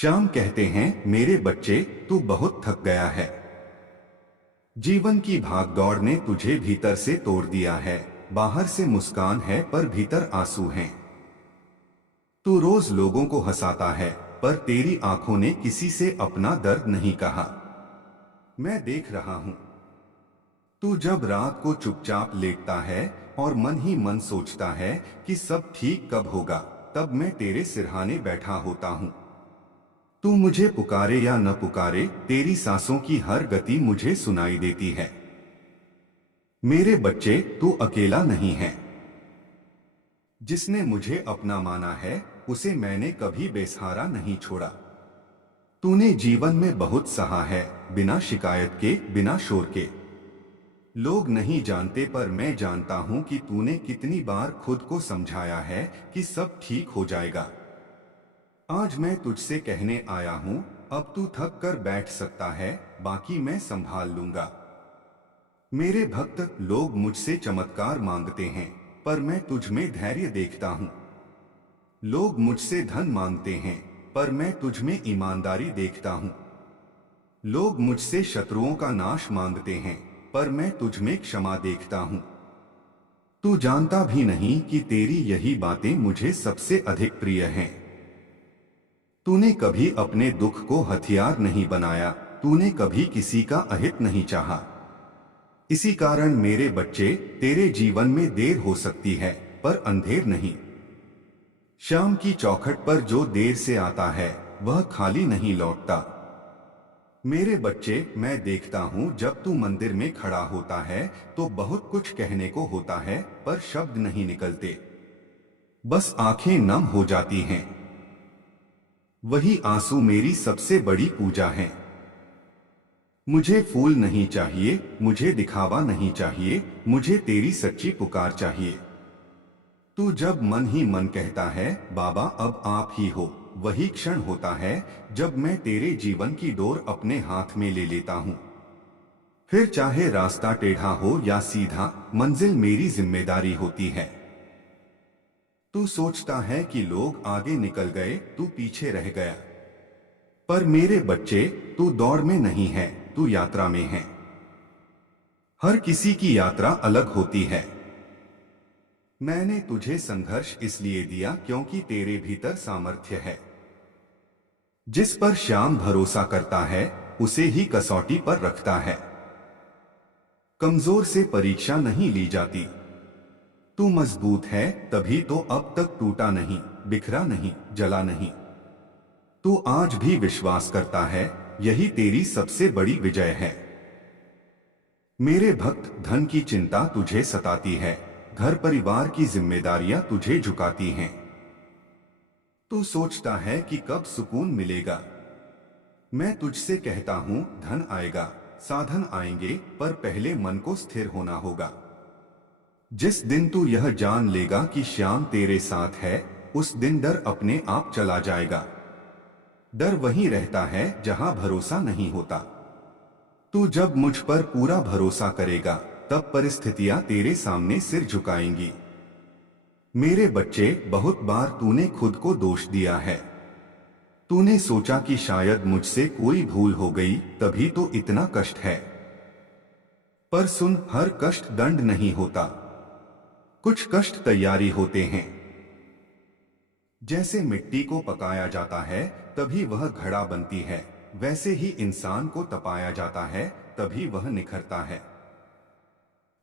श्याम कहते हैं, मेरे बच्चे, तू बहुत थक गया है। जीवन की भागदौड़ ने तुझे भीतर से तोड़ दिया है। बाहर से मुस्कान है पर भीतर आंसू हैं। तू रोज लोगों को हंसाता है, पर तेरी आंखों ने किसी से अपना दर्द नहीं कहा। मैं देख रहा हूं। तू जब रात को चुपचाप लेटता है और मन ही मन सोचता है कि सब ठीक कब होगा, तब मैं तेरे सिरहाने बैठा होता हूं। तू मुझे पुकारे या न पुकारे, तेरी सांसों की हर गति मुझे सुनाई देती है। मेरे बच्चे, तू अकेला नहीं है। जिसने मुझे अपना माना है, उसे मैंने कभी बेसहारा नहीं छोड़ा। तूने जीवन में बहुत सहा है, बिना शिकायत के, बिना शोर के। लोग नहीं जानते पर मैं जानता हूं कि तूने कितनी बार खुद को समझाया है कि सब ठीक हो जाएगा। आज मैं तुझसे कहने आया हूं, अब तू थक कर बैठ सकता है, बाकी मैं संभाल लूंगा। मेरे भक्त लोग मुझसे चमत्कार मांगते हैं, पर मैं तुझ में धैर्य देखता हूं। लोग मुझसे धन मांगते हैं, पर मैं तुझ में ईमानदारी देखता हूं। लोग मुझसे शत्रुओं का नाश मांगते हैं, पर मैं तुझ में क्षमा देखता हूं। तू जानता भी नहीं कि तेरी यही बातें मुझे सबसे अधिक प्रिय हैं। तूने कभी अपने दुख को हथियार नहीं बनाया, तूने कभी किसी का अहित नहीं चाहा। इसी कारण मेरे बच्चे, तेरे जीवन में देर हो सकती है, पर अंधेर नहीं। शाम की चौखट पर जो देर से आता है, वह खाली नहीं लौटता। मेरे बच्चे, मैं देखता हूं जब तू मंदिर में खड़ा होता है तो बहुत कुछ कहने को होता है, पर शब्द नहीं निकलते। बस आंखें नम हो जाती हैं। वही आंसू मेरी सबसे बड़ी पूजा है। मुझे फूल नहीं चाहिए, मुझे दिखावा नहीं चाहिए, मुझे तेरी सच्ची पुकार चाहिए। तू जब मन ही मन कहता है, बाबा अब आप ही हो, वही क्षण होता है जब मैं तेरे जीवन की डोर अपने हाथ में ले लेता हूं। फिर चाहे रास्ता टेढ़ा हो या सीधा, मंजिल मेरी जिम्मेदारी होती है। तू सोचता है कि लोग आगे निकल गए, तू पीछे रह गया। पर मेरे बच्चे, तू दौड़ में नहीं है, तू यात्रा में है। हर किसी की यात्रा अलग होती है। मैंने तुझे संघर्ष इसलिए दिया क्योंकि तेरे भीतर सामर्थ्य है। जिस पर श्याम भरोसा करता है, उसे ही कसौटी पर रखता है। कमजोर से परीक्षा नहीं ली जाती। तू मजबूत है, तभी तो अब तक टूटा नहीं, बिखरा नहीं, जला नहीं। तू आज भी विश्वास करता है, यही तेरी सबसे बड़ी विजय है। मेरे भक्त, धन की चिंता तुझे सताती है, घर परिवार की जिम्मेदारियां तुझे झुकाती हैं। तू सोचता है कि कब सुकून मिलेगा। मैं तुझसे कहता हूं, धन आएगा, साधन आएंगे, पर पहले मन को स्थिर होना होगा। जिस दिन तू यह जान लेगा कि श्याम तेरे साथ है, उस दिन डर अपने आप चला जाएगा। डर वहीं रहता है जहां भरोसा नहीं होता। तू जब मुझ पर पूरा भरोसा करेगा, तब परिस्थितियां तेरे सामने सिर झुकाएंगी। मेरे बच्चे, बहुत बार तूने खुद को दोष दिया है। तूने सोचा कि शायद मुझसे कोई भूल हो गई, तभी तो इतना कष्ट है। पर सुन, हर कष्ट दंड नहीं होता। कुछ कष्ट तैयारी होते हैं। जैसे मिट्टी को पकाया जाता है, तभी वह घड़ा बनती है, वैसे ही इंसान को तपाया जाता है, तभी वह निखरता है।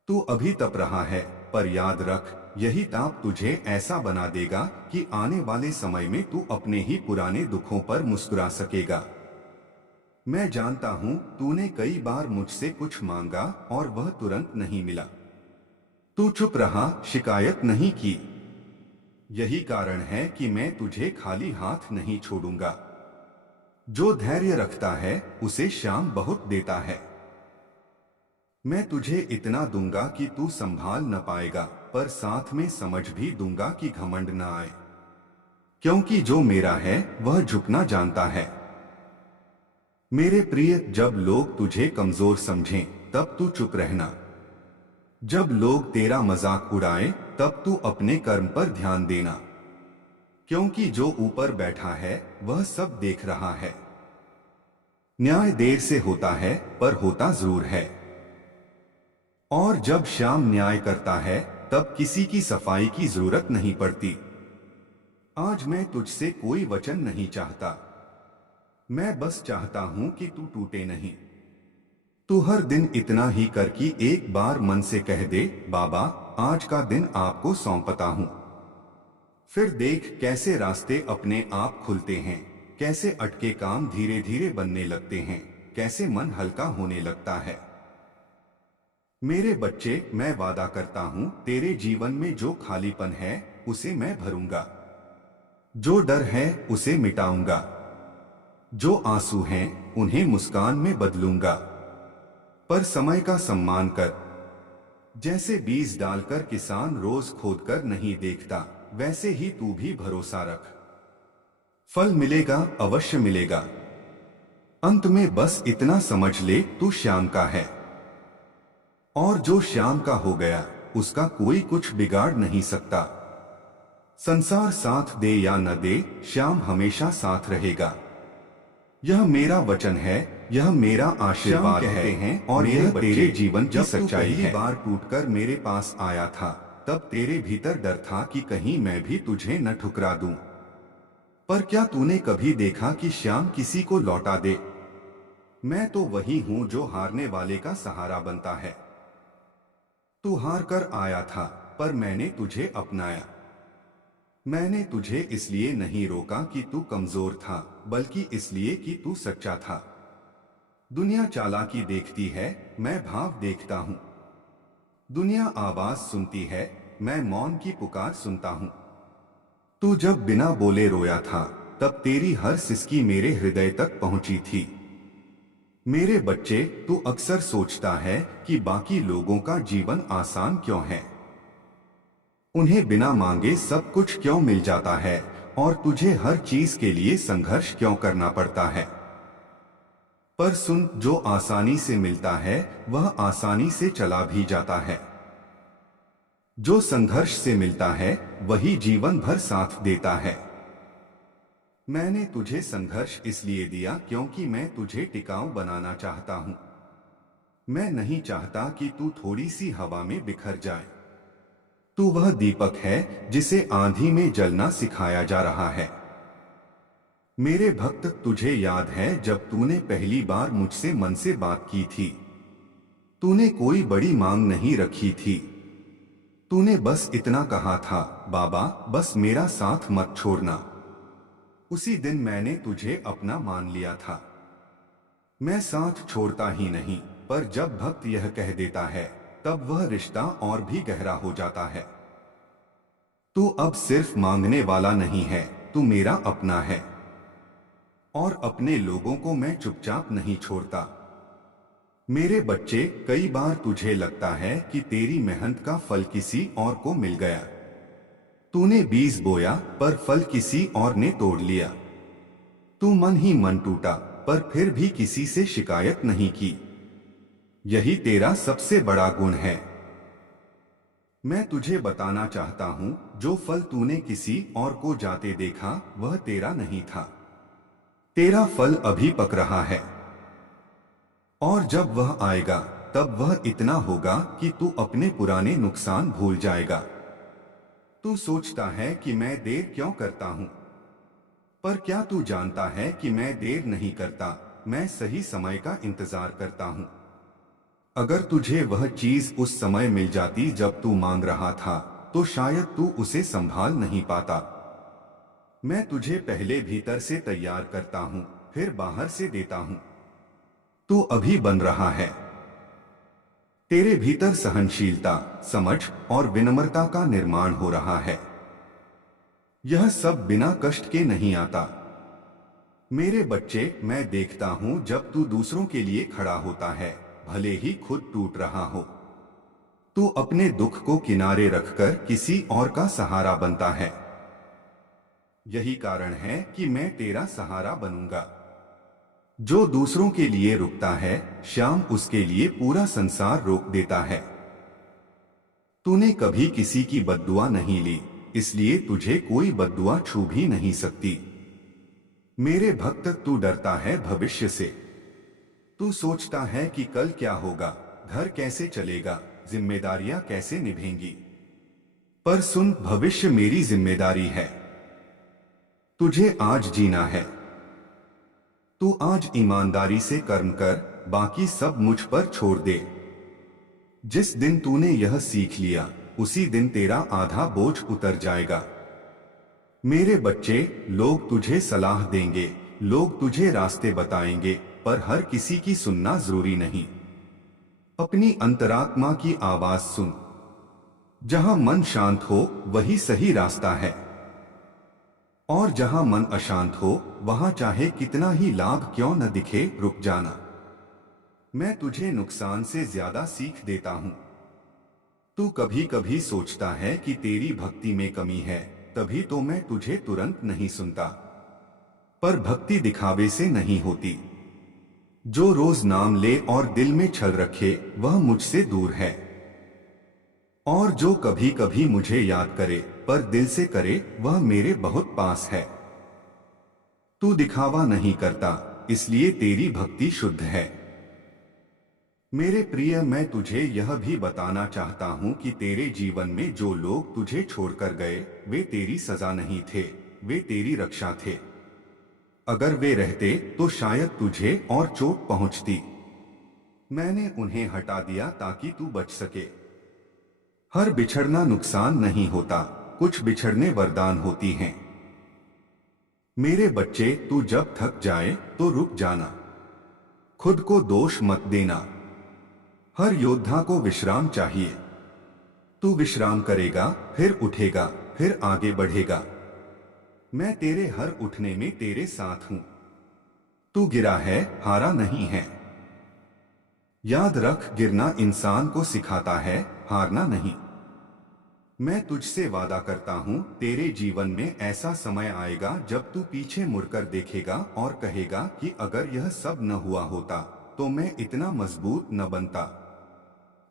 तू अभी तप रहा है, पर याद रख, यही ताप तुझे ऐसा बना देगा कि आने वाले समय में तू अपने ही पुराने दुखों पर मुस्कुरा सकेगा। मैं जानता हूं, तूने कई बार मुझसे कुछ मांगा और वह तुरंत नहीं मिला। तू चुप रहा, शिकायत नहीं की। यही कारण है कि मैं तुझे खाली हाथ नहीं छोड़ूंगा। जो धैर्य रखता है, उसे श्याम बहुत देता है। मैं तुझे इतना दूंगा कि तू संभाल न पाएगा, पर साथ में समझ भी दूंगा कि घमंड न आए। क्योंकि जो मेरा है, वह झुकना जानता है। मेरे प्रिय, जब लोग तुझे कमजोर समझें, तब तू चुप रहना। जब लोग तेरा मजाक उड़ाएं, तब तू अपने कर्म पर ध्यान देना। क्योंकि जो ऊपर बैठा है वह सब देख रहा है। न्याय देर से होता है पर होता जरूर है। और जब श्याम न्याय करता है तब किसी की सफाई की जरूरत नहीं पड़ती। आज मैं तुझसे कोई वचन नहीं चाहता, मैं बस चाहता हूं कि तू टूटे नहीं। तू हर दिन इतना ही कर कि एक बार मन से कह दे, बाबा आज का दिन आपको सौंपता हूं। फिर देख कैसे रास्ते अपने आप खुलते हैं, कैसे अटके काम धीरे धीरे बनने लगते हैं, कैसे मन हल्का होने लगता है। मेरे बच्चे, मैं वादा करता हूं तेरे जीवन में जो खालीपन है उसे मैं भरूंगा, जो डर है उसे मिटाऊंगा, जो आंसू हैं उन्हें मुस्कान में बदलूंगा। पर समय का सम्मान कर। जैसे बीज डालकर किसान रोज खोदकर नहीं देखता, वैसे ही तू भी भरोसा रख। फल मिलेगा, अवश्य मिलेगा। अंत में बस इतना समझ ले, तू श्याम का है। और जो श्याम का हो गया उसका कोई कुछ बिगाड़ नहीं सकता। संसार साथ दे या न दे, श्याम हमेशा साथ रहेगा। यह मेरा वचन है, यह मेरा आशीर्वाद है। और यह तेरे जीवन की सच्चाई है। बार टूटकर मेरे पास आया था तब तेरे भीतर डर था कि कहीं मैं भी तुझे न ठुकरा दूं। पर क्या तूने कभी देखा कि श्याम किसी को लौटा दे? मैं तो वही हूं जो हारने वाले का सहारा बनता है। तू हार कर आया था पर मैंने तुझे अपनाया। मैंने तुझे इसलिए नहीं रोका कि तू कमजोर था, बल्कि इसलिए कि तू सच्चा था। दुनिया चालाकी देखती है, मैं भाव देखता हूं। दुनिया आवाज सुनती है, मैं मौन की पुकार सुनता हूं। तू जब बिना बोले रोया था तब तेरी हर सिसकी मेरे हृदय तक पहुंची थी। मेरे बच्चे, तू अक्सर सोचता है कि बाकी लोगों का जीवन आसान क्यों है, उन्हें बिना मांगे सब कुछ क्यों मिल जाता है और तुझे हर चीज के लिए संघर्ष क्यों करना पड़ता है। पर सुन, जो आसानी से मिलता है वह आसानी से चला भी जाता है। जो संघर्ष से मिलता है वही जीवन भर साथ देता है। मैंने तुझे संघर्ष इसलिए दिया क्योंकि मैं तुझे टिकाऊ बनाना चाहता हूं। मैं नहीं चाहता कि तू थोड़ी सी हवा में बिखर जाए। तू वह दीपक है जिसे आंधी में जलना सिखाया जा रहा है। मेरे भक्त, तुझे याद है जब तूने पहली बार मुझसे मन से बात की थी? तूने कोई बड़ी मांग नहीं रखी थी। तूने बस इतना कहा था, बाबा बस मेरा साथ मत छोड़ना। उसी दिन मैंने तुझे अपना मान लिया था। मैं साथ छोड़ता ही नहीं, पर जब भक्त यह कह देता है तब वह रिश्ता और भी गहरा हो जाता है। तू अब सिर्फ मांगने वाला नहीं है, तू मेरा अपना है। और अपने लोगों को मैं चुपचाप नहीं छोड़ता। मेरे बच्चे, कई बार तुझे लगता है कि तेरी मेहनत का फल किसी और को मिल गया। तूने बीज बोया पर फल किसी और ने तोड़ लिया। तू मन ही मन टूटा पर फिर भी किसी से शिकायत नहीं की। यही तेरा सबसे बड़ा गुण है। मैं तुझे बताना चाहता हूं, जो फल तूने किसी और को जाते देखा वह तेरा नहीं था। तेरा फल अभी पक रहा है और जब वह आएगा तब वह इतना होगा कि तू अपने पुराने नुकसान भूल जाएगा। तू सोचता है कि मैं देर क्यों करता हूं, पर क्या तू जानता है कि मैं देर नहीं करता, मैं सही समय का इंतजार करता हूं। अगर तुझे वह चीज उस समय मिल जाती जब तू मांग रहा था तो शायद तू उसे संभाल नहीं पाता। मैं तुझे पहले भीतर से तैयार करता हूं, फिर बाहर से देता हूं। तू अभी बन रहा है। तेरे भीतर सहनशीलता, समझ और विनम्रता का निर्माण हो रहा है। यह सब बिना कष्ट के नहीं आता। मेरे बच्चे, मैं देखता हूं जब तू दूसरों के लिए खड़ा होता है, भले ही खुद टूट रहा हो। तू अपने दुख को किनारे रखकर किसी और का सहारा बनता है। यही कारण है कि मैं तेरा सहारा बनूंगा। जो दूसरों के लिए रुकता है, श्याम उसके लिए पूरा संसार रोक देता है। तूने कभी किसी की बद्दुआ नहीं ली, इसलिए तुझे कोई बद्दुआ छू भी नहीं सकती। मेरे भक्त, तू डरता है भविष्य से। तू सोचता है कि कल क्या होगा, घर कैसे चलेगा, जिम्मेदारियां कैसे निभेंगी। पर सुन, भविष्य मेरी जिम्मेदारी है। तुझे आज जीना है। तू आज ईमानदारी से कर्म कर, बाकी सब मुझ पर छोड़ दे। जिस दिन तूने यह सीख लिया, उसी दिन तेरा आधा बोझ उतर जाएगा। मेरे बच्चे, लोग तुझे सलाह देंगे, लोग तुझे रास्ते बताएंगे, पर हर किसी की सुनना जरूरी नहीं। अपनी अंतरात्मा की आवाज सुन। जहां मन शांत हो वही सही रास्ता है, और जहां मन अशांत हो वहां चाहे कितना ही लाभ क्यों न दिखे, रुक जाना। मैं तुझे नुकसान से ज्यादा सीख देता हूं। तू कभी कभी सोचता है कि तेरी भक्ति में कमी है, तभी तो मैं तुझे तुरंत नहीं सुनता। पर भक्ति दिखावे से नहीं होती। जो रोज नाम ले और दिल में छल रखे, वह मुझसे दूर है। और जो कभी कभी मुझे याद करे पर दिल से करे, वह मेरे बहुत पास है। तू दिखावा नहीं करता, इसलिए तेरी भक्ति शुद्ध है। मेरे प्रिय, मैं तुझे यह भी बताना चाहता हूं कि तेरे जीवन में जो लोग तुझे छोड़कर गए, वे तेरी सजा नहीं थे, वे तेरी रक्षा थे। अगर वे रहते तो शायद तुझे और चोट पहुंचती। मैंने उन्हें हटा दिया ताकि तू बच सके। हर बिछड़ना नुकसान नहीं होता, कुछ बिछड़ने वरदान होती हैं। मेरे बच्चे, तू जब थक जाए तो रुक जाना। खुद को दोष मत देना। हर योद्धा को विश्राम चाहिए। तू विश्राम करेगा, फिर उठेगा, फिर आगे बढ़ेगा। मैं तेरे हर उठने में तेरे साथ हूं। तू गिरा है, हारा नहीं है। याद रख, गिरना इंसान को सिखाता है, हारना नहीं। मैं तुझसे वादा करता हूं, तेरे जीवन में ऐसा समय आएगा जब तू पीछे मुड़कर देखेगा और कहेगा कि अगर यह सब न हुआ होता तो मैं इतना मजबूत न बनता।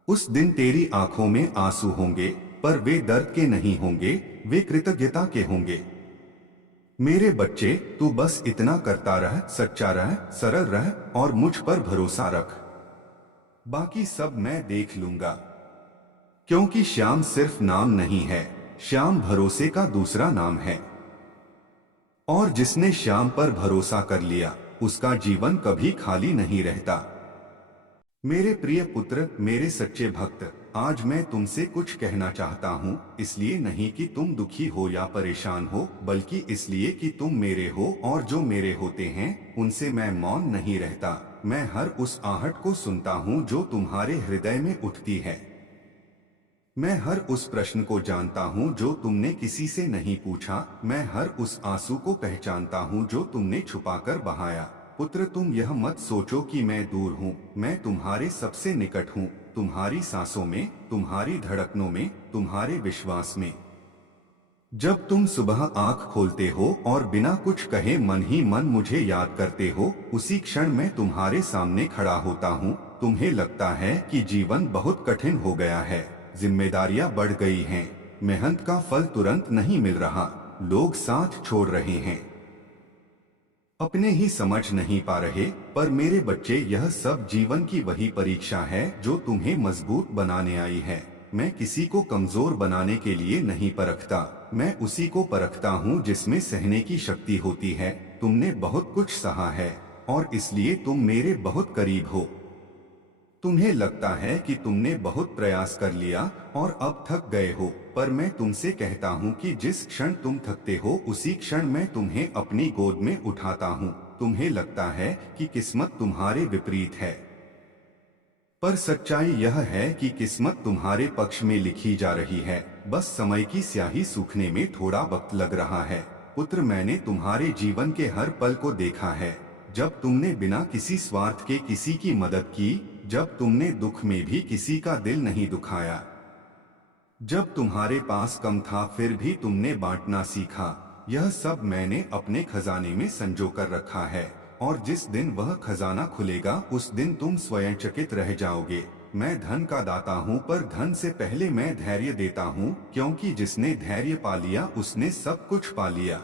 उस दिन तेरी आंखों में आंसू होंगे, पर वे दर्द के नहीं होंगे, वे कृतज्ञता के होंगे। मेरे बच्चे, तू बस इतना करता रह, सच्चा रह, सरल रह और मुझ पर भरोसा रख। बाकी सब मैं देख लूंगा। क्योंकि श्याम सिर्फ नाम नहीं है, श्याम भरोसे का दूसरा नाम है। और जिसने श्याम पर भरोसा कर लिया, उसका जीवन कभी खाली नहीं रहता। मेरे प्रिय पुत्र, मेरे सच्चे भक्त, आज मैं तुमसे कुछ कहना चाहता हूँ, इसलिए नहीं कि तुम दुखी हो या परेशान हो, बल्कि इसलिए कि तुम मेरे हो और जो मेरे होते हैं उनसे मैं मौन नहीं रहता। मैं हर उस आहट को सुनता हूँ जो तुम्हारे हृदय में उठती है। मैं हर उस प्रश्न को जानता हूँ जो तुमने किसी से नहीं पूछा। मैं हर उस आंसू को पहचानता हूँ जो तुमने छुपाकर बहाया। पुत्र, तुम यह मत सोचो कि मैं दूर हूँ। मैं तुम्हारे सबसे निकट हूँ, तुम्हारी सांसों में, तुम्हारी धड़कनों में, तुम्हारे विश्वास में। जब तुम सुबह आंख खोलते हो और बिना कुछ कहे मन ही मन मुझे याद करते हो, उसी क्षण मैं तुम्हारे सामने खड़ा होता हूँ। तुम्हें लगता है कि जीवन बहुत कठिन हो गया है, जिम्मेदारियां बढ़ गई हैं, मेहनत का फल तुरंत नहीं मिल रहा, लोग साथ छोड़ रहे हैं, अपने ही समझ नहीं पा रहे। पर मेरे बच्चे, यह सब जीवन की वही परीक्षा है जो तुम्हें मजबूत बनाने आई है। मैं किसी को कमजोर बनाने के लिए नहीं परखता, मैं उसी को परखता हूँ जिसमें सहने की शक्ति होती है। तुमने बहुत कुछ सहा है और इसलिए तुम मेरे बहुत करीब हो। तुम्हें लगता है कि तुमने बहुत प्रयास कर लिया और अब थक गए हो, पर मैं तुमसे कहता हूँ कि जिस क्षण तुम थकते हो उसी क्षण मैं तुम्हें अपनी गोद में उठाता हूँ। तुम्हें लगता है कि किस्मत तुम्हारे विपरीत है, पर सच्चाई यह है कि किस्मत तुम्हारे पक्ष में लिखी जा रही है। बस समय की स्याही सूखने में थोड़ा वक्त लग रहा है। पुत्र, मैंने तुम्हारे जीवन के हर पल को देखा है। जब तुमने बिना किसी स्वार्थ के किसी की मदद की, जब तुमने दुख में भी किसी का दिल नहीं दुखाया, जब तुम्हारे पास कम था फिर भी तुमने बांटना सीखा। यह सब मैंने अपने खजाने में संजो कर रखा है, और जिस दिन वह खजाना खुलेगा उस दिन तुम स्वयं चकित रह जाओगे। मैं धन का दाता हूँ, पर धन से पहले मैं धैर्य देता हूँ, क्योंकि जिसने धैर्य पा लिया उसने सब कुछ पा लिया।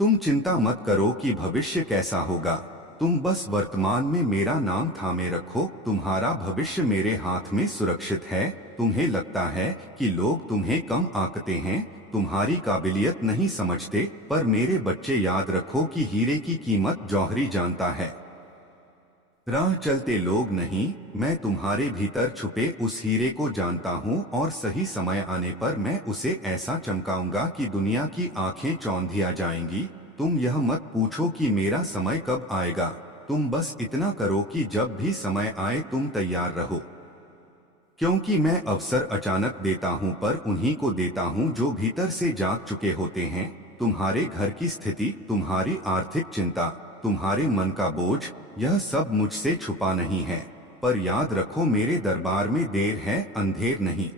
तुम चिंता मत करो कि भविष्य कैसा होगा, तुम बस वर्तमान में मेरा नाम थामे रखो। तुम्हारा भविष्य मेरे हाथ में सुरक्षित है। तुम्हें लगता है कि लोग तुम्हें कम आंकते हैं, तुम्हारी काबिलियत नहीं समझते, पर मेरे बच्चे याद रखो कि हीरे की कीमत जौहरी जानता है, राह चलते लोग नहीं। मैं तुम्हारे भीतर छुपे उस हीरे को जानता हूँ, और सही समय आने पर मैं उसे ऐसा चमकाऊंगा कि दुनिया की आंखें चौंधिया जाएंगी। तुम यह मत पूछो कि मेरा समय कब आएगा, तुम बस इतना करो कि जब भी समय आए तुम तैयार रहो, क्योंकि मैं अवसर अचानक देता हूँ, पर उन्हीं को देता हूँ जो भीतर से जाग चुके होते हैं। तुम्हारे घर की स्थिति, तुम्हारी आर्थिक चिंता, तुम्हारे मन का बोझ, यह सब मुझसे छुपा नहीं है। पर याद रखो, मेरे दरबार में देर है, अंधेर नहीं।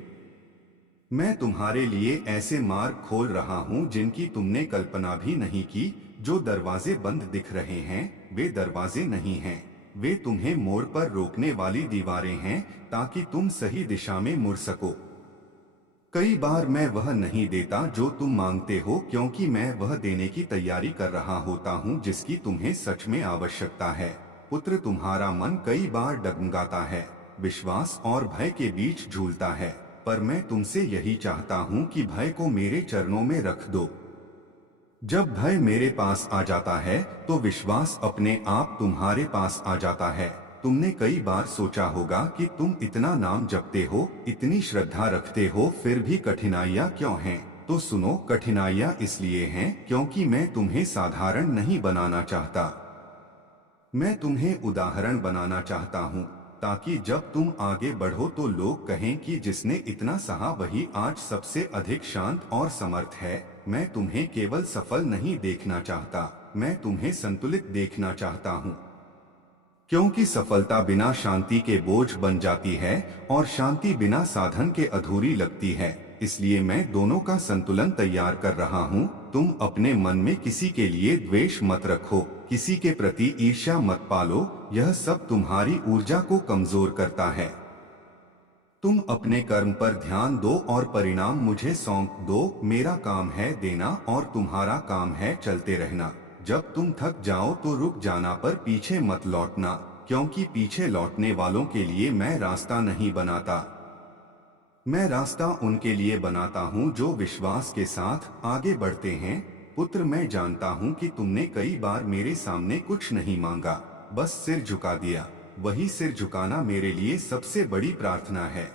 मैं तुम्हारे लिए ऐसे मार्ग खोल रहा हूँ जिनकी तुमने कल्पना भी नहीं की। जो दरवाजे बंद दिख रहे हैं वे दरवाजे नहीं हैं, वे तुम्हें मोड़ पर रोकने वाली दीवारें हैं, ताकि तुम सही दिशा में मुड़ सको। कई बार मैं वह नहीं देता जो तुम मांगते हो, क्योंकि मैं वह देने की तैयारी कर रहा होता हूँ जिसकी तुम्हें सच में आवश्यकता है। पुत्र, तुम्हारा मन कई बार डगमगाता है, विश्वास और भय के बीच झूलता है, पर मैं तुमसे यही चाहता हूँ कि भय को मेरे चरणों में रख दो। जब भय मेरे पास आ जाता है तो विश्वास अपने आप तुम्हारे पास आ जाता है। तुमने कई बार सोचा होगा कि तुम इतना नाम जपते हो, इतनी श्रद्धा रखते हो, फिर भी कठिनाइयाँ क्यों हैं? तो सुनो, कठिनाइयाँ इसलिए हैं क्योंकि मैं तुम्हें साधारण नहीं बनाना चाहता, मैं तुम्हें उदाहरण बनाना चाहता हूँ, ताकि जब तुम आगे बढ़ो तो लोग कहें कि जिसने इतना सहा वही आज सबसे अधिक शांत और समर्थ है। मैं तुम्हें केवल सफल नहीं देखना चाहता, मैं तुम्हें संतुलित देखना चाहता हूँ, क्योंकि सफलता बिना शांति के बोझ बन जाती है और शांति बिना साधन के अधूरी लगती है। इसलिए मैं दोनों का संतुलन तैयार कर रहा हूँ। तुम अपने मन में किसी के लिए द्वेष मत रखो, किसी के प्रति ईर्ष्या मत पालो, यह सब तुम्हारी ऊर्जा को कमजोर करता है। तुम अपने कर्म पर ध्यान दो और परिणाम मुझे सौंप दो। मेरा काम है देना और तुम्हारा काम है चलते रहना। जब तुम थक जाओ तो रुक जाना, पर पीछे मत लौटना, क्योंकि पीछे लौटने वालों के लिए मैं रास्ता नहीं बनाता, मैं रास्ता उनके लिए बनाता हूँ जो विश्वास के साथ आगे बढ़ते हैं। पुत्र, मैं जानता हूँ कि तुमने कई बार मेरे सामने कुछ नहीं मांगा, बस सिर झुका दिया। वही सिर झुकाना मेरे लिए सबसे बड़ी प्रार्थना है।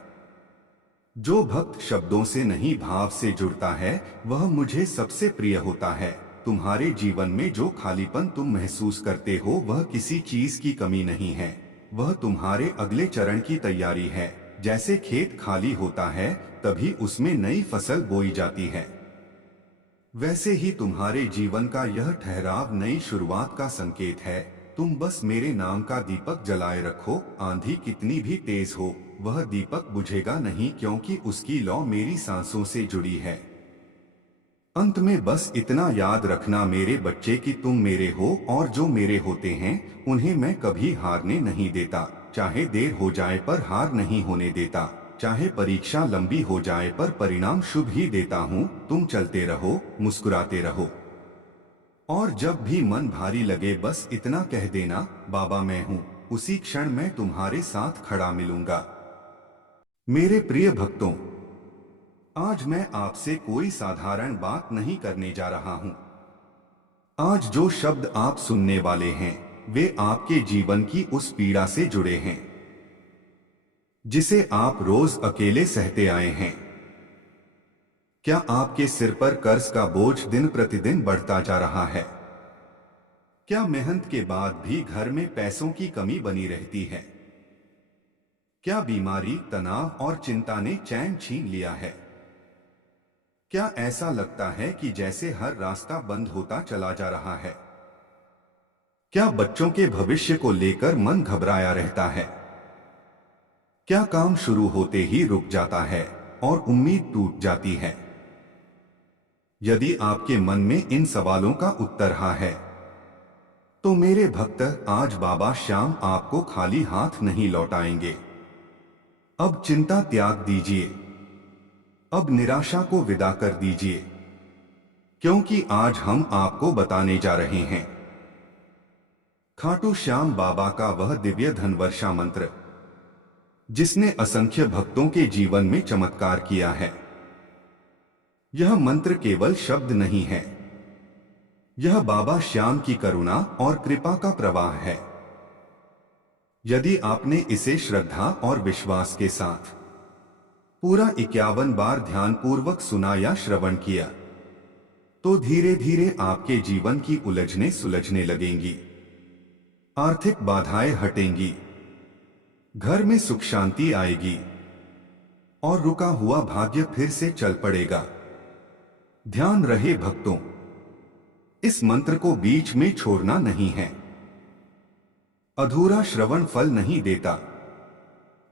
जो भक्त शब्दों से नहीं भाव से जुड़ता है वह मुझे सबसे प्रिय होता है। तुम्हारे जीवन में जो खालीपन तुम महसूस करते हो वह किसी चीज की कमी नहीं है, वह तुम्हारे अगले चरण की तैयारी है। जैसे खेत खाली होता है तभी उसमें नई फसल बोई जाती है, वैसे ही तुम्हारे जीवन का यह ठहराव नई शुरुआत का संकेत है। तुम बस मेरे नाम का दीपक जलाए रखो, आंधी कितनी भी तेज हो वह दीपक बुझेगा नहीं, क्योंकि उसकी लौ मेरी सांसों से जुड़ी है। अंत में बस इतना याद रखना मेरे बच्चे कि तुम मेरे हो और जो मेरे होते हैं उन्हें मैं कभी हारने नहीं देता। चाहे देर हो जाए पर हार नहीं होने देता, चाहे परीक्षा लंबी हो जाए पर परिणाम शुभ ही देता हूँ। तुम चलते रहो, मुस्कुराते रहो, और जब भी मन भारी लगे बस इतना कह देना, बाबा मैं हूँ। उसी क्षण मैं तुम्हारे साथ खड़ा मिलूंगा। मेरे प्रिय भक्तों, आज मैं आपसे कोई साधारण बात नहीं करने जा रहा हूँ। आज जो शब्द आप सुनने वाले हैं वे आपके जीवन की उस पीड़ा से जुड़े हैं जिसे आप रोज अकेले सहते आए हैं। क्या आपके सिर पर कर्ज का बोझ दिन प्रतिदिन बढ़ता जा रहा है? क्या मेहनत के बाद भी घर में पैसों की कमी बनी रहती है? क्या बीमारी, तनाव और चिंता ने चैन छीन लिया है? क्या ऐसा लगता है कि जैसे हर रास्ता बंद होता चला जा रहा है? क्या बच्चों के भविष्य को लेकर मन घबराया रहता है? क्या काम शुरू होते ही रुक जाता है और उम्मीद टूट जाती है? यदि आपके मन में इन सवालों का उत्तर हाँ है तो मेरे भक्त, आज बाबा श्याम आपको खाली हाथ नहीं लौटाएंगे। अब चिंता त्याग दीजिए, अब निराशा को विदा कर दीजिए, क्योंकि आज हम आपको बताने जा रहे हैं खाटू श्याम बाबा का वह दिव्य धन वर्षा मंत्र, जिसने असंख्य भक्तों के जीवन में चमत्कार किया है। यह मंत्र केवल शब्द नहीं है, यह बाबा श्याम की करुणा और कृपा का प्रवाह है। यदि आपने इसे श्रद्धा और विश्वास के साथ पूरा 51 बार ध्यानपूर्वक सुना या श्रवण किया, तो धीरे धीरे आपके जीवन की उलझने सुलझने लगेंगी, आर्थिक बाधाएं हटेंगी, घर में सुख शांति आएगी और रुका हुआ भाग्य फिर से चल पड़ेगा। ध्यान रहे भक्तों, इस मंत्र को बीच में छोड़ना नहीं है। अधूरा श्रवण फल नहीं देता।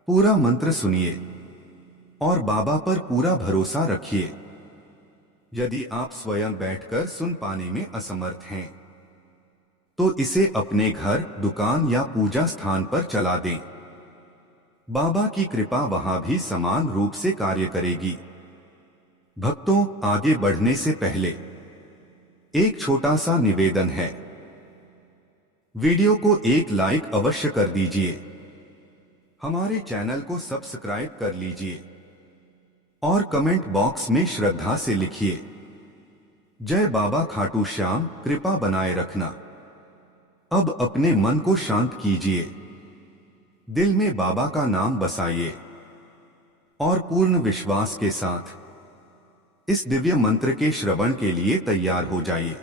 पूरा मंत्र सुनिए और बाबा पर पूरा भरोसा रखिए। यदि आप स्वयं बैठकर सुन पाने में असमर्थ हैं, तो इसे अपने घर, दुकान या पूजा स्थान पर चला दें। बाबा की कृपा वहां भी समान रूप से कार्य करेगी। भक्तों, आगे बढ़ने से पहले एक छोटा सा निवेदन है। वीडियो को एक लाइक अवश्य कर दीजिए, हमारे चैनल को सब्सक्राइब कर लीजिए और कमेंट बॉक्स में श्रद्धा से लिखिए, जय बाबा खाटू श्याम, कृपा बनाए रखना। अब अपने मन को शांत कीजिए, दिल में बाबा का नाम बसाइए और पूर्ण विश्वास के साथ इस दिव्य मंत्र के श्रवण के लिए तैयार हो जाइए।